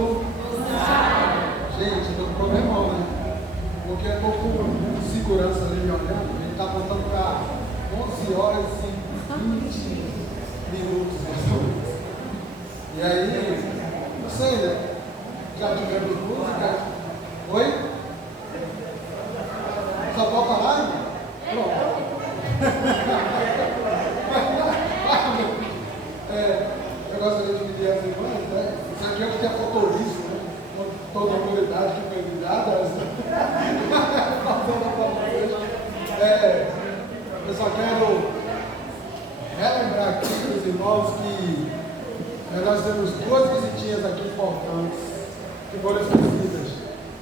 quando gente, eu tô com problemão, né? Porque eu tô com segurança ali me olhando, ele tá apontando para 11 horas e 20 minutos. E aí, não sei, né? Já tivemos música. Oi? Só toca live? Pronto. Eu gostaria de pedir às irmãs, né? Isso aqui é o que é fotorista, né? Toda a autoridade que foi me dada. Eu só quero relembrar aqui para os irmãos que nós temos duas visitinhas aqui importantes que foram esquecidas.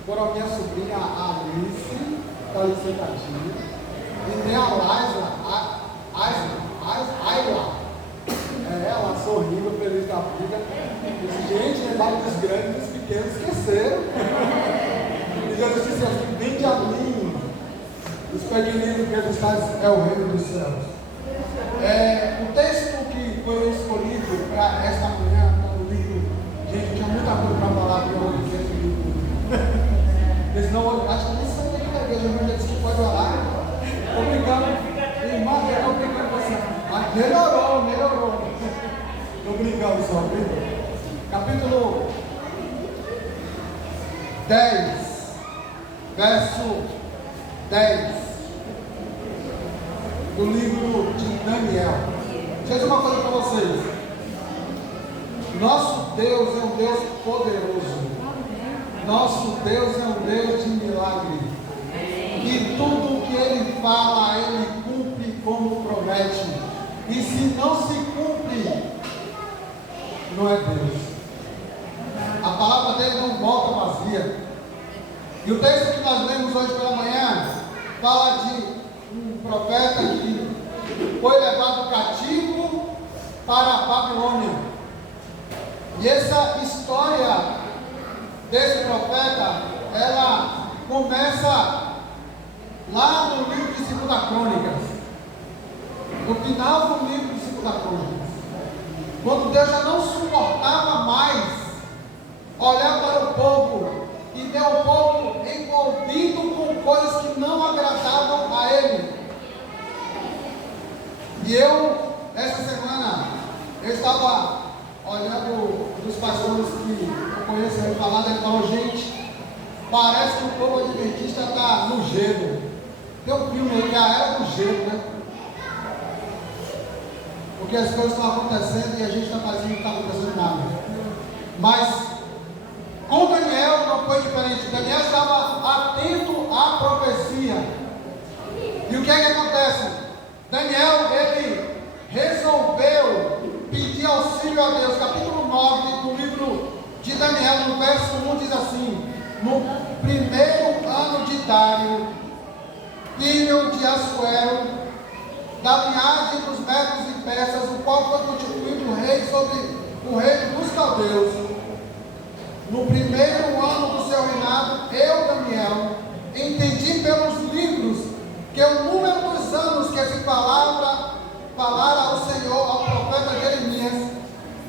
Foram a minha sobrinha Alice, está ali sentadinha, e tem a Ayla. Ela sorrindo, feliz da vida. Gente, lembraram dos grandes e dos pequenos, esqueceram. E Jesus disse assim: vinde a mim, os pequeninos, porque dos tais é o reino dos céus. O texto que foi escolhido para esta manhã está no livro. Gente, tinha muita coisa para falar que eu não tinha esse livro. Eles não, acho que nem saiu daqui da igreja, mas disse que pode orar. Estou brincando, irmã, eu estou brincando com você. Mas melhorou. Estou brincando só, viu? Capítulo 10, verso 10 do livro de Daniel. Deixa eu dizer uma coisa para vocês. Nosso Deus é um Deus poderoso. Nosso Deus é um Deus de milagre. E tudo que Ele fala, Ele cumpre como promete. E se não se cumpre, não é Deus. A palavra dele não volta vazia. E o texto que nós lemos hoje pela manhã fala de um profeta que foi levado cativo para a Babilônia. E essa história desse profeta, ela começa lá no livro de 2 Crônicas. No final do livro de 2 Crônicas. Quando Deus já não suportava mais olhar para o povo e ver o povo envolvido com coisas que não agradavam a Ele. E essa semana, eu estava olhando dos pastores que eu conheço aí falando, ele falou: gente, parece que o povo adventista está no gelo. Tem um filme aí que é a Era do Gelo, né? Porque as coisas estão acontecendo e a gente está fazendo que não está acontecendo nada. Mas com Daniel não foi diferente. Daniel estava atento à profecia. E o que é que acontece? Daniel, ele resolveu pedir auxílio a Deus. Capítulo 9 do livro de Daniel, no verso 1, diz assim: no primeiro ano de Dário, filho de Assuero, da linhagem dos Medos e Persas, o qual foi constituído rei sobre o reino dos caldeus. No primeiro ano do seu reinado, eu, Daniel, entendi pelos livros que o número dos anos que se falara ao Senhor, ao profeta Jeremias,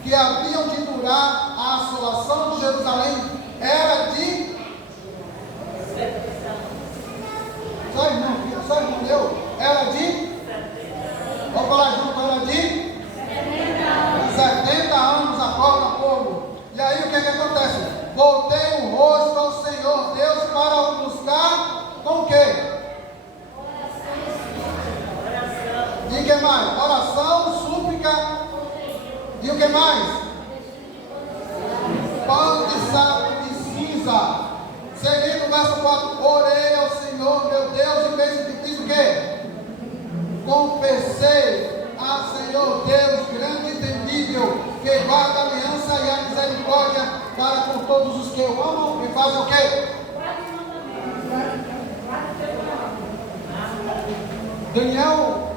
que haviam de durar a assolação de Jerusalém, era de... Só irmão meu, era de... Vamos falar junto, era de 70 anos, acorda, povo. E aí o que acontece? Voltei o rosto ao Senhor Deus para o buscar com o quê? E o que mais? Oração, súplica. E o que mais? Pão de saco e cinza. Seguindo o verso 4: orei ao Senhor meu Deus e fiz o quê? Confessei a Senhor Deus grande e temível, que guarda a aliança e a misericórdia para com todos os que o amam e fazem o quê? Daniel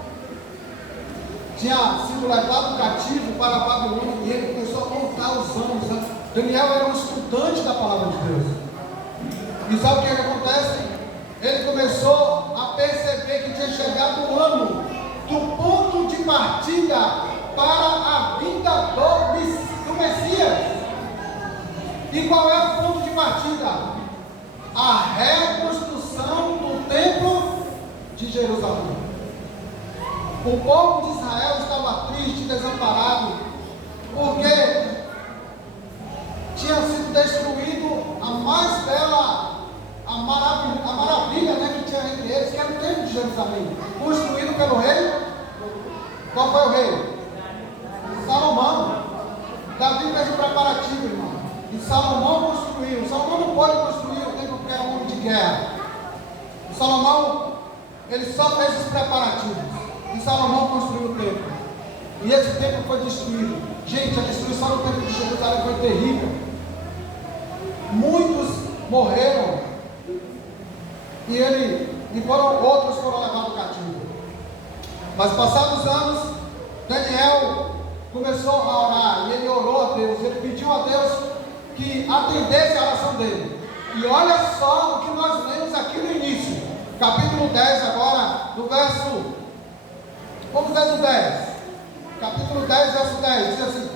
tinha sido levado cativo para a Babilônia e ele começou a contar os anos. Né? Daniel era um estudante da palavra de Deus. E sabe o que acontece? Ele começou a perceber que tinha chegado o ano do ponto de partida para a vinda do Messias. E qual é o ponto de partida? A reconstrução do templo de Jerusalém. O povo de Israel estava triste, desamparado, porque tinha sido destruído a mais bela, a maravilha, né, que tinha entre eles, que era o templo de Jerusalém, construído pelo rei. Qual foi o rei? Salomão. Davi fez o preparativo, irmão, e Salomão construiu. Salomão não pôde construir o templo porque era um homem de guerra. Salomão, ele só fez os preparativos, e Salomão construiu o templo, e esse templo foi destruído. Gente, a destruição do templo de Jerusalém foi terrível. Muitos morreram, e outros foram levados cativo. Mas passados anos, Daniel começou a orar, e ele orou a Deus, ele pediu a Deus que atendesse a oração dele. E olha só o que nós lemos aqui no início, capítulo 10 agora, no verso, vamos ler no 10, capítulo 10, verso 10, diz assim: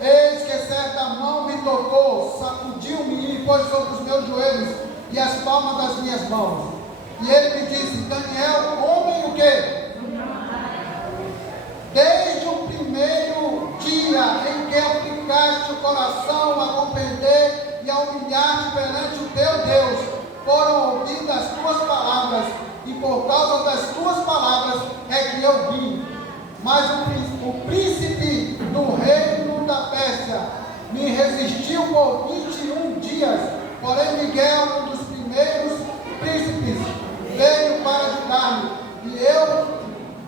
eis que certa mão me tocou, sacudiu-me e me pôs sobre os meus joelhos e as palmas das minhas mãos. E ele me disse: Daniel, homem o quê? Desde o primeiro dia em que aplicaste o coração a compreender e a humilhar-te perante o teu Deus, foram ouvidas as tuas palavras, e por causa das tuas palavras é que eu vim. Mas o príncipe do reino da Pérsia me resistiu por 21 dias, porém Miguel, um dos primeiros príncipes, veio para ajudar-me, e eu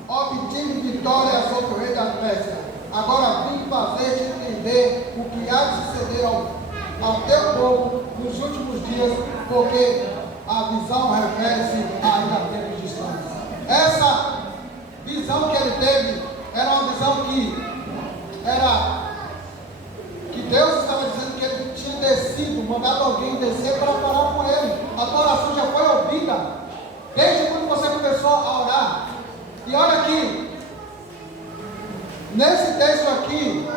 obtive vitória sobre o rei da Pérsia. Agora vim fazer-te entender o que há de suceder ao teu povo nos últimos dias, porque a visão refere-se ainda a tempos distantes. Essa visão que ele teve era uma visão que Deus estava dizendo que ele tinha descido, mandado alguém descer para falar com ele. A tua oração já foi ouvida desde quando você começou a orar. E olha aqui, nesse texto aqui,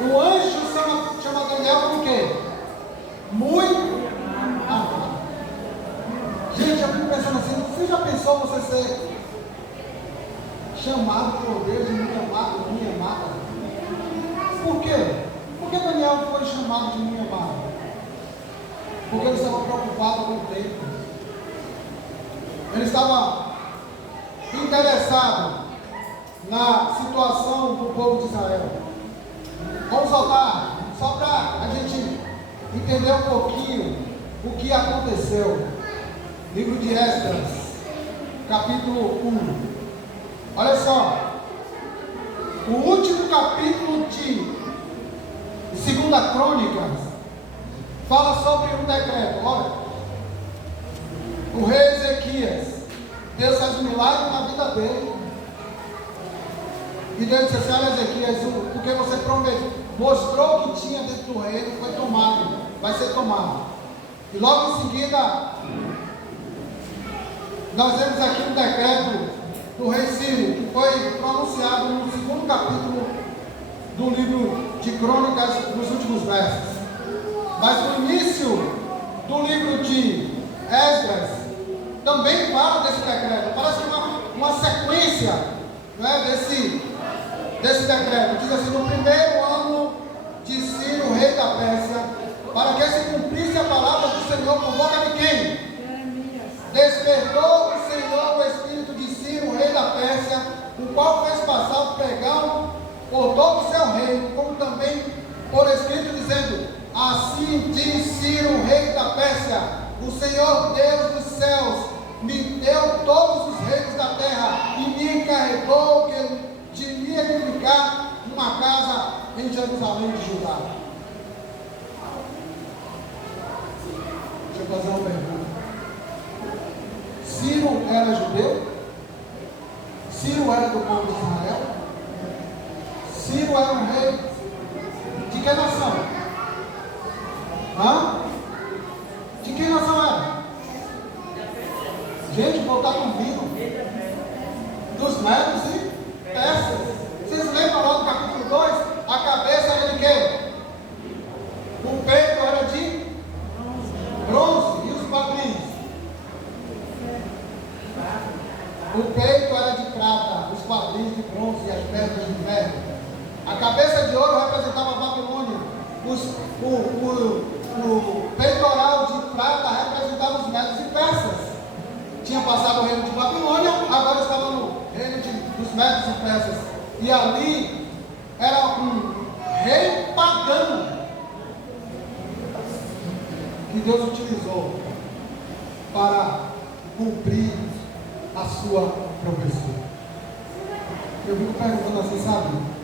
o anjo chama Daniel como o quê? Muito amado. Gente, eu fico pensando assim, você já pensou você ser chamado por Deus de muito amado, minha amada? Por quê? Por que Daniel foi chamado de minha amada? Porque ele estava preocupado com o tempo. Ele estava interessado na situação do povo de Israel. Vamos voltar, só para a gente entender um pouquinho o que aconteceu. Livro de Esdras, capítulo 1. Olha só, o último capítulo de 2 Crônicas fala sobre um decreto. Olha, o rei Ezequias, Deus faz um milagre na vida dele. E Deus disse assim: olha, Ezequias, porque você prometeu, mostrou que tinha dentro do reino, foi tomado, vai ser tomado. E logo em seguida, nós vemos aqui um decreto do rei Ciro, que foi pronunciado no 2º capítulo do livro de Crônicas, nos últimos versos. Mas no início do livro de Esdras, também fala desse decreto. Parece uma sequência, né, desse decreto. Diz assim: no primeiro ano de Ciro, rei da Pérsia, para que se cumprisse a palavra do Senhor por boca de quem? Despertou o Senhor o espírito de Ciro, rei da Pérsia, o qual fez passar o pregão por todo o seu reino, como também por escrito, dizendo: assim diz Ciro, rei da Pérsia, o Senhor Deus dos céus me deu todos os reinos da terra e me encarregou de me edificar uma casa em Jerusalém de Judá. Deixa eu fazer uma pergunta. Ciro era judeu? Ciro era do povo de Israel? Ciro era um rei de que nação? De que nação era? Gente, voltar com vinho dos medos e persas. Vocês lembram lá do capítulo 2? A cabeça era de quê? O peito era de bronze. E os quadris? O peito era de prata, os quadris de bronze e as pernas de ferro. A cabeça de ouro representava a Babilônia. O peitoral de prata representava os medos e persas. Tinha passado o reino de Babilônia, agora estava no reino dos medos e persas. E ali era um rei pagão que Deus utilizou para cumprir a sua profecia. Eu fico perguntando assim, sabe?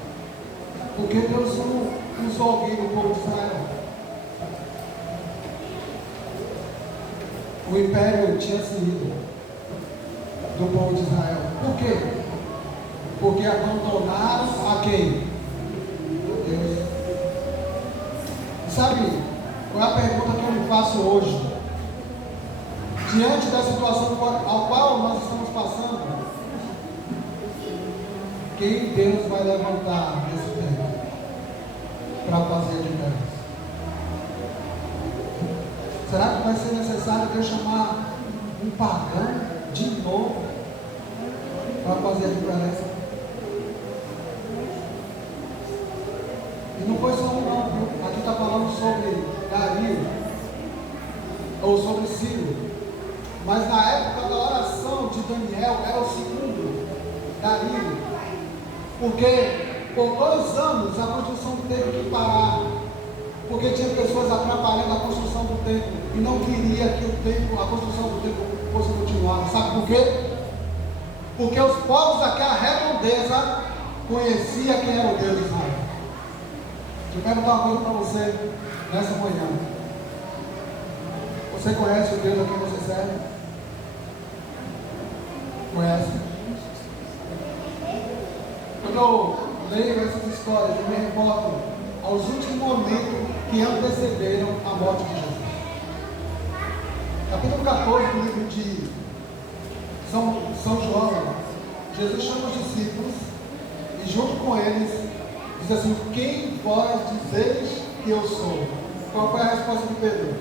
Por que Deus não usou alguém no povo de Israel? O império tinha se ido do povo de Israel. Por quê? Porque abandonaram a quem? Deus. Sabe, qual é a pergunta que eu me faço hoje? Diante da situação ao qual nós estamos passando, quem Deus vai levantar nesse tempo para fazer a diferença? Será que vai ser necessário Deus chamar um pagão de novo para fazer a diferença? E não foi só um não, viu? Aqui está falando sobre Dario, ou sobre Ciro. Mas na época da oração de Daniel, era o segundo Dario. Porque por 2 anos a construção teve que parar. Porque tinha pessoas atrapalhando a construção do templo e não queria que a construção do templo fosse continuada. Sabe por quê? Porque os povos daquela redondeza conheciam quem era o Deus de Israel. Eu quero dar uma coisa para você nessa manhã. Você conhece o Deus a quem você serve? Conhece? Quando eu leio essas histórias, eu me reporto aos últimos momentos que antecederam a morte de Jesus. Capítulo 14 do livro de São João, Jesus chama os discípulos e junto com eles diz assim: quem vós dizeis que eu sou? Qual foi a resposta de Pedro?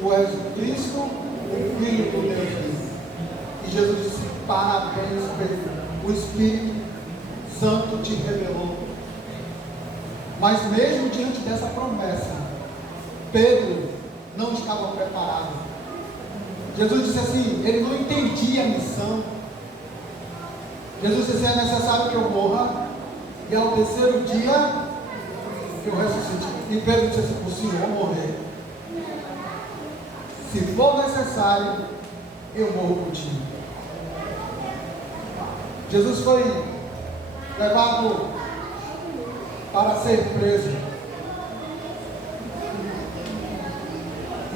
Tu és o Cristo, o Filho do Deus vivo. E Jesus disse: parabéns, Pedro, o Espírito Santo te revelou. Mas mesmo diante dessa promessa, Pedro não estava preparado. Jesus disse assim, ele não entendia a missão. Jesus disse: é necessário que eu morra, e ao terceiro dia que eu ressuscite. E Pedro disse assim: o Senhor morrer, se for necessário, eu morro contigo. Jesus foi levado para ser preso.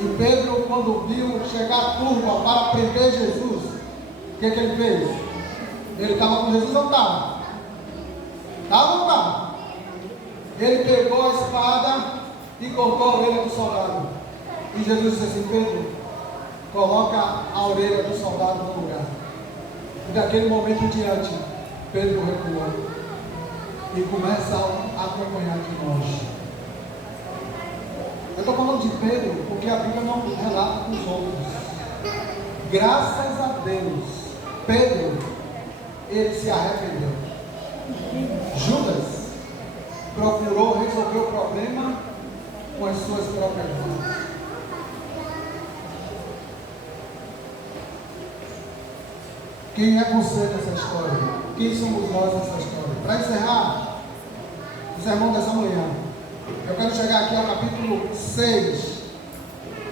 E Pedro, quando viu chegar a turma para prender Jesus, o que ele fez? Ele estava com Jesus ou não estava? Estava ou não estava? Ele pegou a espada e cortou a orelha do soldado. E Jesus disse assim: Pedro, coloca a orelha do soldado no lugar. E daquele momento em diante, Pedro recuou e começa a acompanhar de nós. Eu estou falando de Pedro porque a Bíblia não relata com os outros. Graças a Deus, Pedro, ele se arrependeu. Judas procurou resolver o problema com as suas próprias mãos. Quem é você nessa história? Quem somos nós nessa história? Para encerrar o sermão dessa manhã, eu quero chegar aqui ao capítulo 6,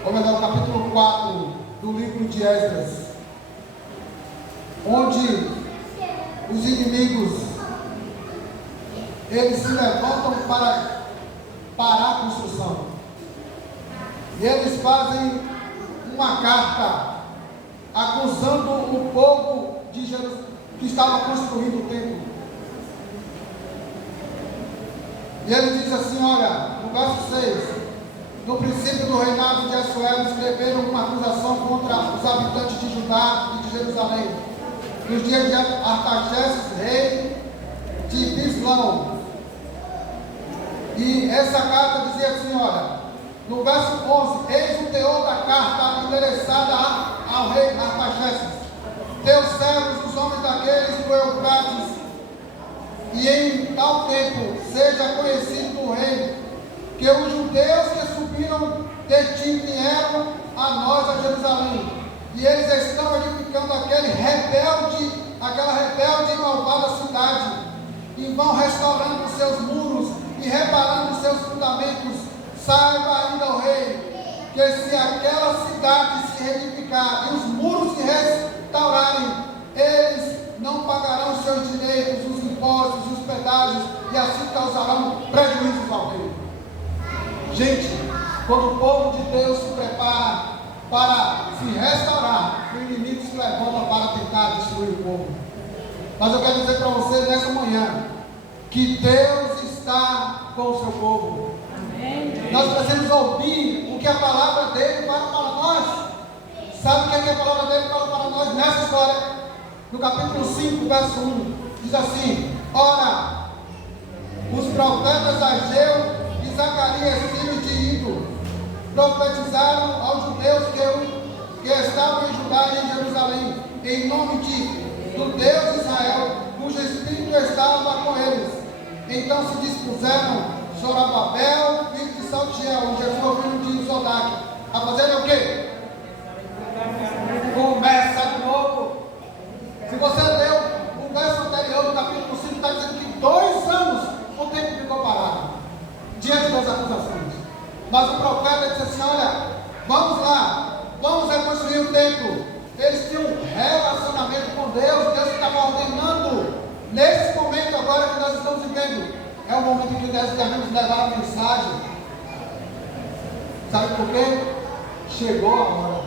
ou melhor, ao capítulo 4 do livro de Esdras, onde os inimigos eles se levantam para parar a construção. E eles fazem uma carta acusando o povo de Jerusalém que estava construindo o templo. E ele diz assim, olha, no verso 6: no princípio do reinado de Assuero escreveram uma acusação contra os habitantes de Judá e de Jerusalém, nos dias de Artaxerxes, rei de Bislão. E essa carta dizia assim, olha, No verso 11, eis o teor da carta endereçada ao rei Artaxerxes. Teus servos, os homens daqueles do Eufrates, e em tal tempo seja conhecido do rei, que os judeus que subiram de ti vieram a nós a Jerusalém, e eles estão edificando aquela rebelde e malvada cidade, e vão restaurando os seus muros e reparando os seus fundamentos. Saiba ainda o rei, que se aquela cidade se reedificar e os muros se restaurarem, eles não pagarão os seus direitos, os impostos, os pedágios, e assim causarão prejuízos ao rei. Gente, quando o povo de Deus se prepara para se restaurar, o inimigo se levanta para tentar destruir o povo. Mas eu quero dizer para você nessa manhã, que Deus está com o seu povo. Amém. Nós precisamos ouvir o que a palavra dele fala para nós. Sabe o que a palavra dele fala para nós nessa história? No capítulo 5, verso 1, diz assim: ora, os profetas Ageu e Zacarias, filhos de Ido, profetizaram aos judeus que estavam em Judá e em Jerusalém, em nome do Deus de Israel, cujo Espírito estava com eles. Então se dispuseram Zorobabel, filho de Saltiel, e Jesua, filho de Zodac, a fazerem o quê? Começa de novo. Se você leu o verso anterior do capítulo 5, está dizendo que 2 anos o tempo ficou parado, diante das acusações. Mas o profeta disse assim: olha, vamos lá, vamos reconstruir o templo. Eles tinham um relacionamento com Deus, Deus estava ordenando. Nesse momento agora que nós estamos vivendo, é o momento em que nós devemos levar a mensagem. Sabe por quê? Chegou a hora.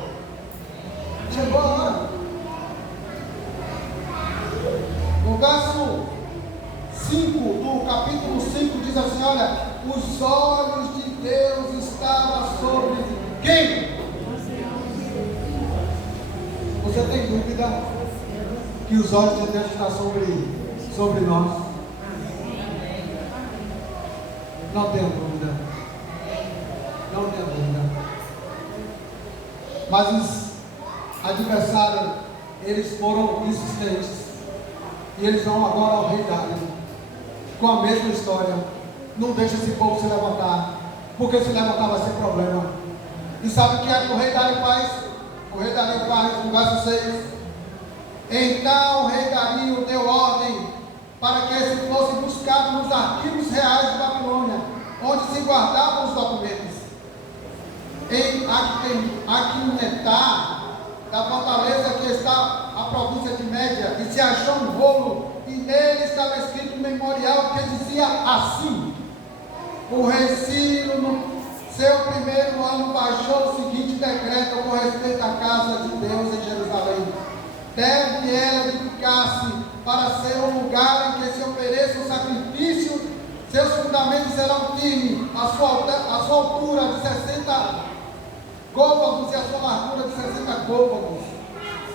Chegou a hora. No verso 5 do capítulo 5 diz assim: olha, os olhos de Deus estavam sobre quem? Você tem dúvida que os olhos de Deus estão sobre nós? Não tenho dúvida. Não tenho dúvida. Mas os adversários, eles foram insistentes. E eles vão agora ao rei Dário, com a mesma história. Não deixa esse povo se levantar, porque se levantar vai ser problema. E sabe o que é que o rei Dário faz? O rei Dario faz no verso 6. Então o rei Dario deu ordem para que esse fosse buscado nos arquivos reais de Babilônia, onde se guardavam os documentos. Em Aquinetá, da fortaleza que está a província de Média, e se achou um rolo, e nele estava escrito um memorial que dizia assim: o rei Ciro, no seu primeiro ano, baixou o seguinte decreto com respeito à casa de Deus em Jerusalém: deve ela edificar-se para ser um lugar em que se ofereça o sacrifício. Seus fundamentos serão firmes, a sua altura de 60 côvados e a sua largura de 60 côvados.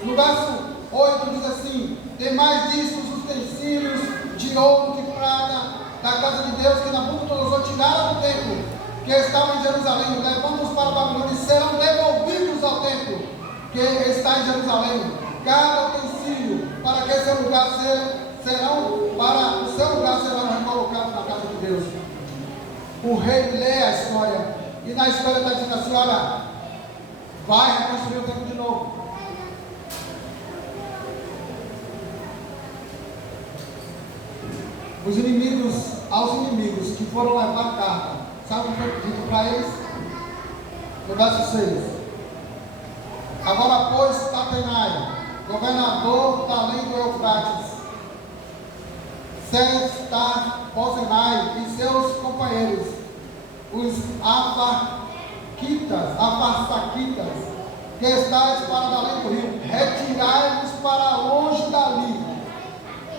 No verso 8 diz assim: demais disso, os utensílios de ouro, de prata, da casa de Deus, que Nabucodonosor tirara do templo, que estavam em Jerusalém, levando-os para a Babilônia, serão devolvidos ao templo que está em Jerusalém. Cada utensílio para que seu lugar serão recolocados na casa de Deus. O rei lê a história, e na história está dizendo assim: olha, vai reconstruir o templo de novo. Aos inimigos que foram levar carta, sabe o que foi dito para eles? No verso 6: agora, pois, Tatenai, governador da além do Eufrates, Sestar-Bozenai e seus companheiros, os Afarsaquitas, que estáis para além do rio, retirai-vos para longe dali.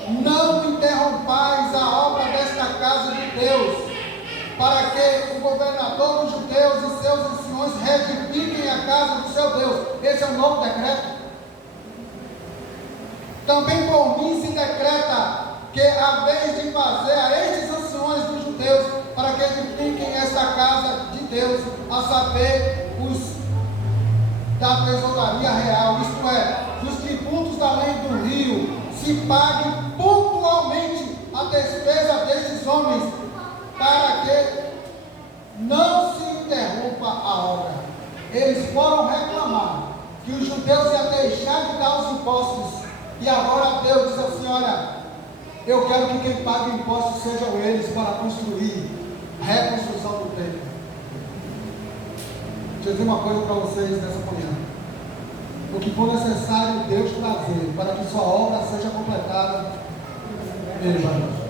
Não interrompais a obra desta casa de Deus, para que o governador dos judeus e seus anciões reedifiquem a casa do seu Deus. Esse é o novo decreto. Também por mim se decreta que a vez de fazer a estes anciões dos judeus, para que edifiquem esta casa de Deus, a saber, os da tesouraria real, isto é, os tributos da lei do rio, se pague pontualmente a despesa destes homens, para que não se interrompa a obra. Eles foram reclamar que os judeus iam deixar de dar os impostos, e agora Deus diz assim: olha, eu quero que quem pague impostos sejam eles, para construir a reconstrução do templo. Deixa eu dizer uma coisa para vocês nessa manhã: o que for necessário Deus trazer para que sua obra seja completada, Ele vai fazer.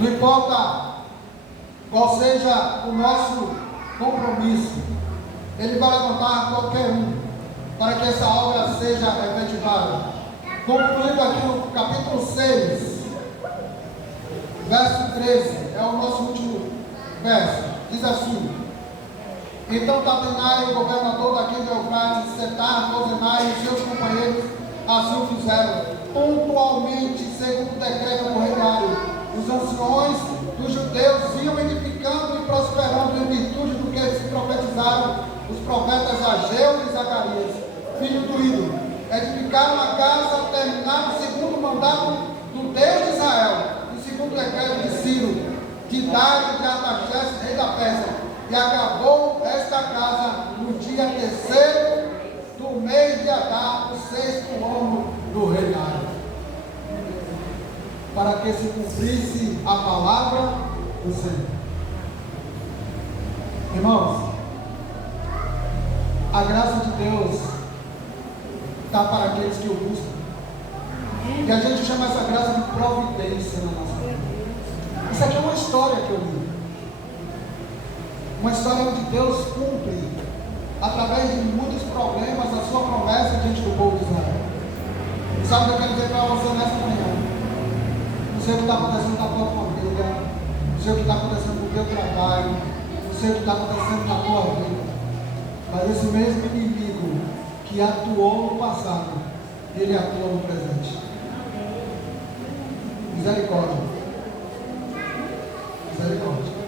Não importa qual seja o nosso compromisso, Ele vai levantar qualquer um para que essa obra seja efetivada. Concluindo aqui no capítulo 6, verso 13, é o nosso último verso, diz assim: então Tatenai, o governador daqui de Eufrates, Setar, Bozenai e seus companheiros assim o fizeram, pontualmente, segundo o decreto do rei Dário. Os anciões dos judeus iam edificando e prosperando em virtude do que se profetizaram os profetas Ageu e Zacarias, filho do Ido. Edificaram a casa, terminaram segundo o mandato do Deus de Israel, e segundo o decreto de Ciro, de Dário de Artaxerxes, rei da Pérsia. E acabou esta casa no dia 3º do mês de Adar, o 6º ano do reinado, para que se cumprisse a palavra do Senhor. Irmãos, a graça de Deus está para aqueles que o buscam. E a gente chama essa graça de providência na nossa vida. Isso aqui é uma história que eu li. Uma história onde Deus cumpre, através de muitos problemas, a sua promessa diante do povo de Israel. E sabe o que eu quero dizer para você nessa manhã? Não sei o que está acontecendo na tua família, não sei o que está acontecendo no teu trabalho, não sei o que está acontecendo na tua vida, mas esse mesmo inimigo que atuou no passado, ele atua no presente. Misericórdia. Misericórdia.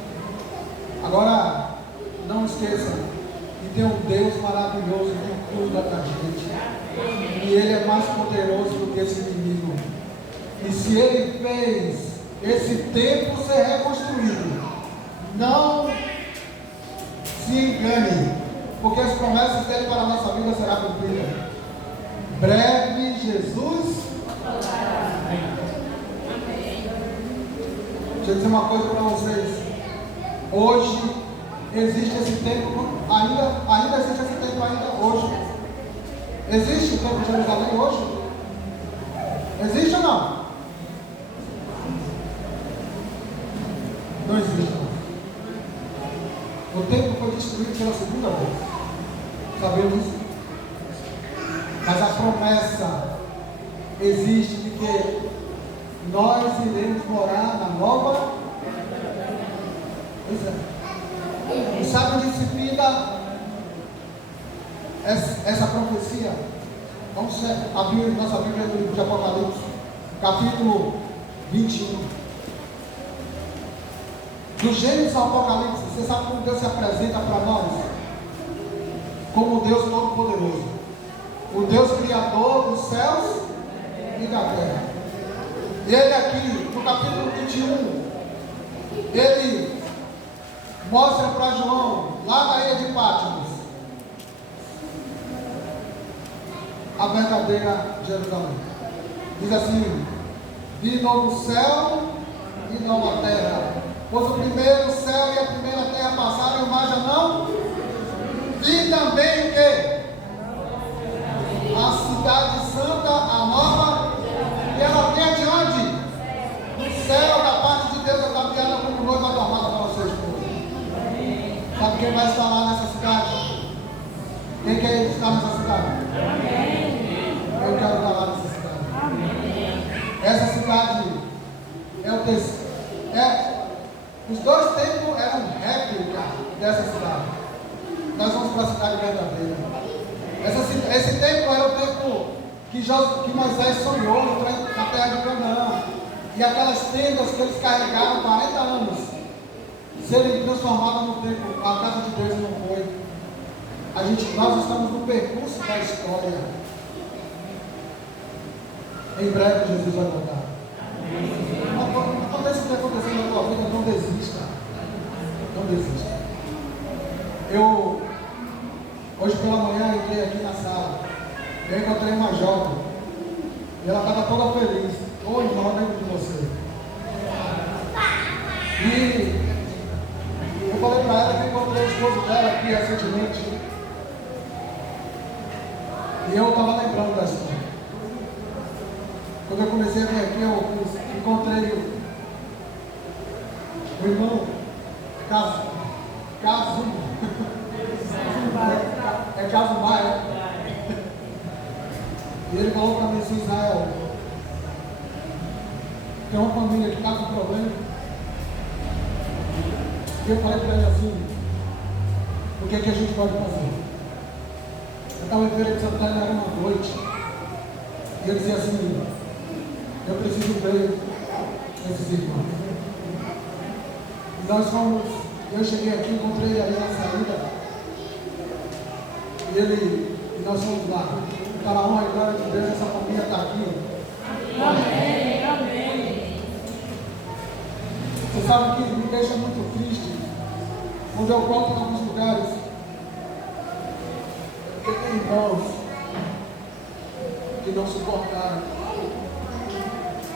Agora, não esqueça que tem um Deus maravilhoso que cuida da gente. E Ele é mais poderoso do que esse inimigo. E se Ele fez esse templo ser reconstruído, não se engane, porque as promessas dele para a nossa vida serão cumpridas. Breve Jesus. Deixa eu dizer uma coisa para vocês. Hoje existe esse templo, ainda existe esse templo ainda hoje. Existe o templo de Jerusalém hoje? Existe ou não? Não existe. O templo foi destruído pela segunda vez. Sabemos isso? Mas a promessa existe de que nós iremos morar na nova. Pois é. E sabe onde se finda essa profecia? Vamos abrir nossa Bíblia no livro de Apocalipse, capítulo 21. Do Gênesis ao Apocalipse, você sabe como Deus se apresenta para nós? Como Deus Todo-Poderoso, o Deus Criador dos céus e da terra. E Ele aqui, no capítulo 21, Ele mostra para João, lá na ilha de Patmos, a verdadeira Jerusalém. Diz assim: vi novo céu e nova terra, pois o primeiro céu e a primeira terra passaram e o mar já não. Vi também o quê? A cidade santa, a nova, e ela vem de onde? Do céu, da parte de Deus, ataviada como noiva adornada para o seu esposo. Sabe quem vai estar lá nessa cidade? Quem quer estar nessa cidade? Eu quero estar lá nessa cidade. Essa cidade é o terceiro. Os dois templos eram réplica dessa cidade. Nós vamos para a cidade verdadeira. Esse templo era o templo que Moisés sonhou na terra de Canaã. E aquelas tendas que eles carregaram 40 anos serem transformadas no templo. A casa de Deus não foi. Nós estamos no percurso da história. Em breve Jesus vai voltar. Aconteça o que aconteceu na tua vida, não desista. Não desista. Hoje pela manhã entrei aqui na sala. Eu encontrei uma jovem. E ela estava toda feliz. Oi, irmão, eu lembro de você. E eu falei para ela que eu encontrei o esposo dela aqui recentemente. E eu estava lembrando da história. Quando eu comecei a vir aqui, eu encontrei o irmão Caso. É Caso Maia. E ele falou para mim assim, Israel, tem uma família que está com problema. E eu falei para ele assim, o que é que a gente pode fazer? Eu estava em Feira de Santana, era uma noite. E eu dizia assim, eu preciso ver esses irmãos. E nós fomos, eu cheguei aqui, encontrei ele ali na saída. E nós fomos lá. Para a honra e glória de Deus, essa família está aqui. Amém, amém. Você sabe que me deixa muito triste quando eu volto em alguns lugares. Porque tem irmãos que não suportaram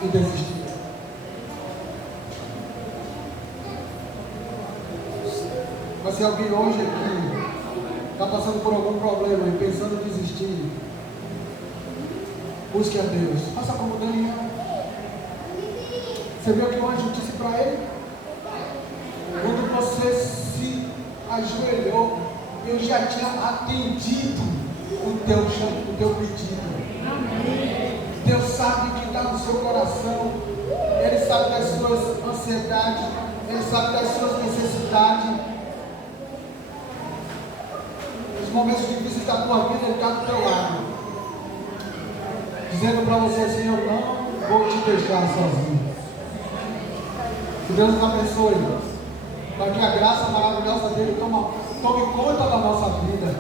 e desistiram. Mas se alguém hoje aqui está passando por algum problema e pensando em desistir, busque a Deus. Faça como Daniel. Você viu que o anjo disse para ele? Quando você se ajoelhou, eu já tinha atendido o teu pedido. Deus sabe o que está no seu coração. Ele sabe das suas ansiedades. Ele sabe das suas necessidades. Nos momentos difíceis da tua vida, Ele está do teu lado, dizendo para você assim, eu não vou te deixar sozinho. Que Deus nos abençoe, para que a graça maravilhosa dele tome conta da nossa vida.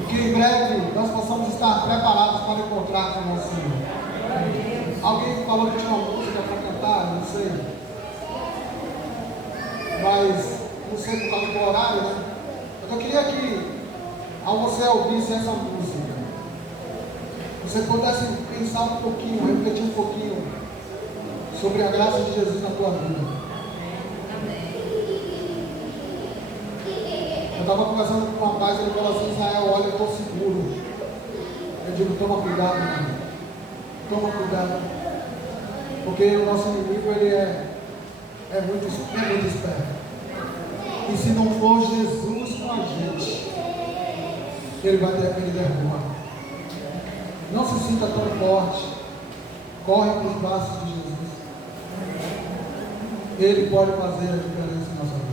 E que em breve nós possamos estar preparados para encontrar com o nosso Senhor. Alguém falou que tinha uma música para cantar, não sei. Mas, não sei por causa do horário, né? Eu queria que, ao você ouvisse essa música, você pudesse pensar um pouquinho, refletir um pouquinho sobre a graça de Jesus na tua vida. Eu estava conversando com um rapaz, ele falou assim, Israel, olha, eu estou seguro. Eu digo, toma cuidado, irmão. Toma cuidado. Porque o nosso inimigo, ele é muito esperto. E se não for Jesus com a gente, ele derruba. Não se sinta tão forte. Corre para os braços de Jesus. Ele pode fazer a diferença na nossa vida.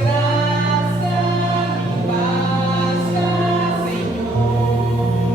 Graça me basta, Senhor.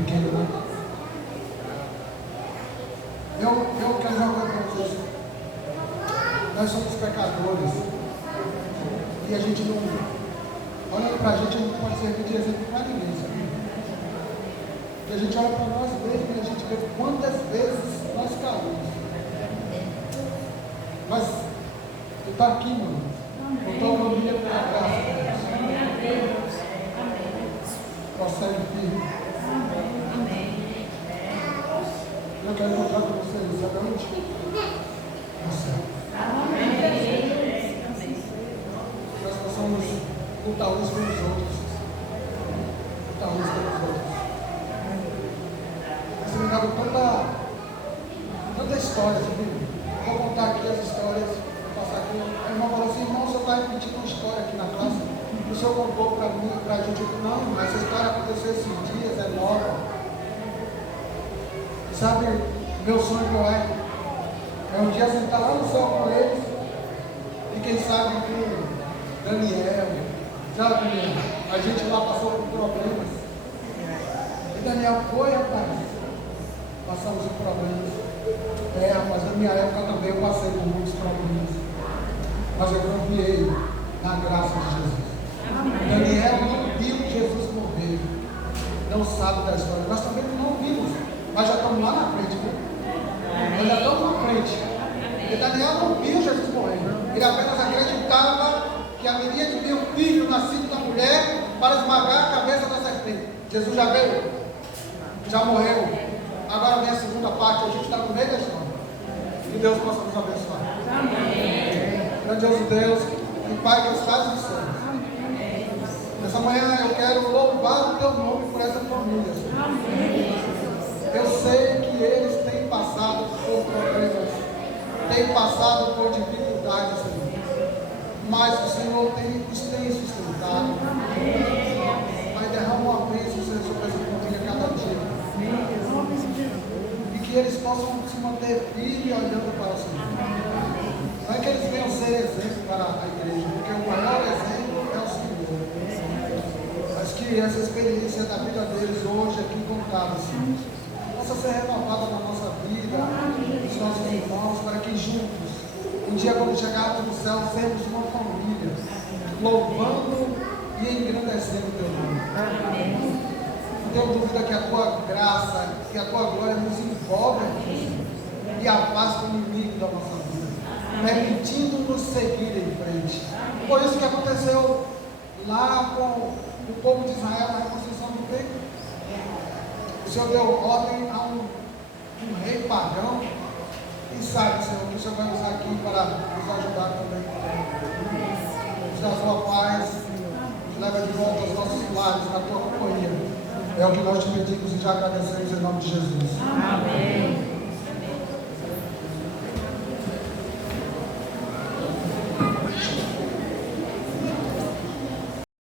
pequeno, né? Eu quero dizer uma coisa para vocês. Nós somos pecadores. E a gente não. Olha para a gente não pode servir de exemplo para ninguém, sabe? E a gente olha para nós mesmos e a gente vê quantas vezes nós caímos. Mas tu está aqui, mano. Com tua família pela graça de Deus. Prossegue firme. Eu quero encontrar com vocês, sabe onde? No céu. Nós possamos lutar uns com os outros. Lutar uns com os outros. Você me dava tanta história, sabe? Vou contar aqui as histórias. Vou passar aqui. A irmã falou assim: irmão, o senhor está repetindo uma história aqui na classe. O senhor contou para mim, para a gente. Não, essa história aconteceu esses dias, é nova. Sabe, meu sonho é um dia sentar lá no céu com eles. E quem sabe com Daniel. Sabe, a gente lá passou por problemas. E Daniel foi, rapaz. Passamos por problemas. Mas na minha época também eu passei por muitos problemas. Mas eu confiei na graça de Jesus. Daniel não viu Jesus morrer. Não sabe da história. Nós também não vimos. Mas já estamos lá na frente, viu? Nós já estamos na frente. E Daniel não viu Jesus morrer. Ele apenas acreditava que haveria de ter um filho nascido da mulher para esmagar a cabeça da serpente. Jesus já veio. Já morreu. Agora vem a segunda parte. A gente está no meio da história. Que Deus possa nos abençoar. Amém. Grandioso Deus e Pai que estás nos céus. Nessa manhã eu quero louvar o teu nome por essa família, Senhor. Amém. Eu sei que eles têm passado por problemas, têm passado por dificuldades, Senhor. Mas o Senhor os tem sustentado. Vai derramar uma bênção, Senhor, sobre essa família cada dia. E que eles possam se manter firmes olhando para o Senhor. Não é que eles venham ser exemplo para a igreja, porque o maior exemplo é o Senhor. Mas que essa experiência da vida deles hoje aqui contada, Senhor, possa ser renovada na nossa vida, nos nossos irmãos, para que juntos, um dia quando chegarmos no céu, sermos uma família, louvando e engrandecendo o teu nome. Não tenho dúvida que a tua graça e a tua glória nos envolvem e afasta o inimigo da nossa vida, permitindo-nos seguir em frente. Foi isso que aconteceu lá com o povo de Israel na reconstrução do templo. O Senhor deu ordem a um rei pagão. E sabe, Senhor, que o Senhor vai usar aqui para nos ajudar também. Nos dá a sua paz, nos leva de volta aos nossos lares, na tua companhia. É o que nós te pedimos e já agradecemos em nome de Jesus. Amém.